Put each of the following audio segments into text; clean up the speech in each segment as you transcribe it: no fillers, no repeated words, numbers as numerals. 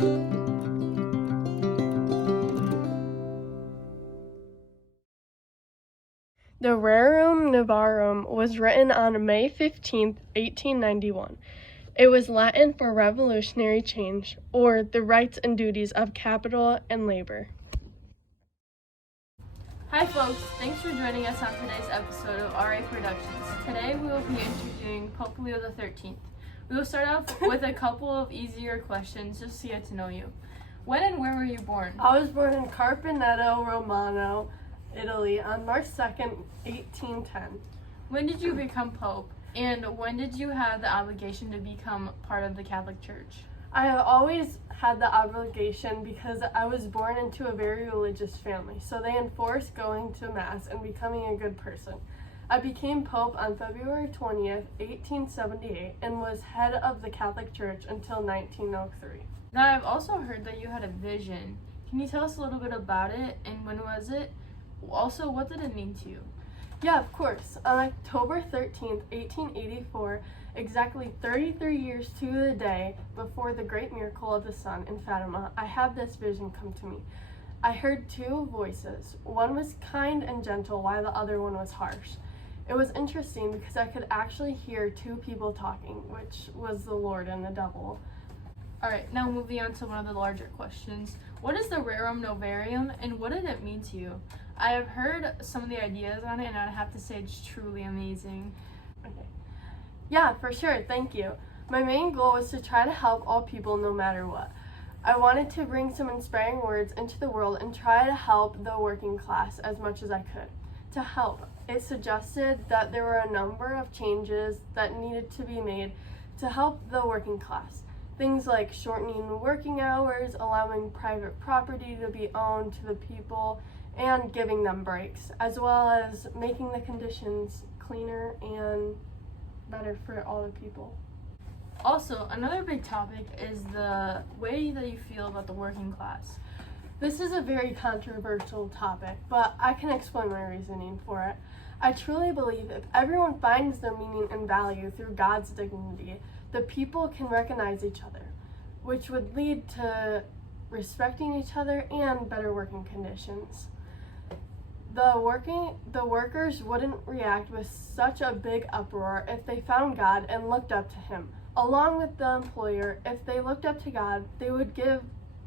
The Rerum Novarum was written on May 15, 1891. It was Latin for revolutionary change, or the rights and duties of capital and labor. Hi folks, thanks for joining us on today's episode of RA Productions. Today we will be interviewing Pope Leo XIII. We will start off with a couple of easier questions just to get to know you. When and where were you born? I was born in Carpineto Romano, Italy on March 2nd, 1810. When did you become Pope? And when did you have the obligation to become part of the Catholic Church? I have always had the obligation because I was born into a very religious family, so they enforced going to Mass and becoming a good person. I became Pope on February 20th, 1878, and was head of the Catholic Church until 1903. Now I've also heard that you had a vision. Can you tell us a little bit about it, and when was it? Also, what did it mean to you? Yeah, of course. On October 13th, 1884, exactly 33 years to the day before the great miracle of the sun in Fatima, I had this vision come to me. I heard two voices. One was kind and gentle, while the other one was harsh. It was interesting because I could actually hear two people talking, which was the Lord and the devil. Alright, now moving on to one of the larger questions. What is the Rerum Novarum, and what did it mean to you? I have heard some of the ideas on it, and I'd have to say it's truly amazing. Okay. Yeah, for sure, thank you. My main goal was to try to help all people no matter what. I wanted to bring some inspiring words into the world and try to help the working class as much as I could. To help, it suggested that there were a number of changes that needed to be made to help the working class. Things like shortening working hours, allowing private property to be owned to the people, and giving them breaks, as well as making the conditions cleaner and better for all the people. Also, another big topic is the way that you feel about the working class. This is a very controversial topic, but I can explain my reasoning for it. I truly believe if everyone finds their meaning and value through God's dignity, the people can recognize each other, which would lead to respecting each other and better working conditions. The workers wouldn't react with such a big uproar if they found God and looked up to Him. Along with the employer, if they looked up to God, they would give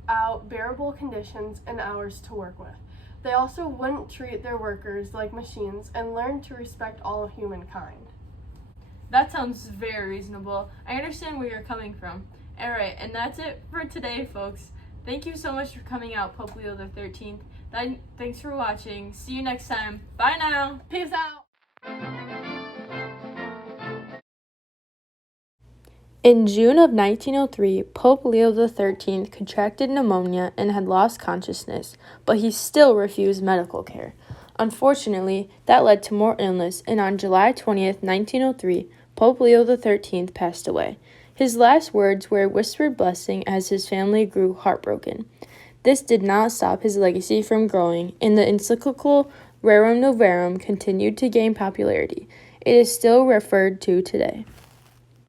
out bearable conditions and hours to work with. They also wouldn't treat their workers like machines and learn to respect all humankind. That sounds very reasonable. I understand where you're coming from. Alright, and that's it for today, folks. Thank you so much for coming out, Pope Leo XIII. Thanks for watching. See you next time. Bye now. Peace out. In June of 1903, Pope Leo XIII contracted pneumonia and had lost consciousness, but he still refused medical care. Unfortunately, that led to more illness, and on July 20th, 1903, Pope Leo XIII passed away. His last words were a whispered blessing as his family grew heartbroken. This did not stop his legacy from growing, and the encyclical Rerum Novarum continued to gain popularity. It is still referred to today.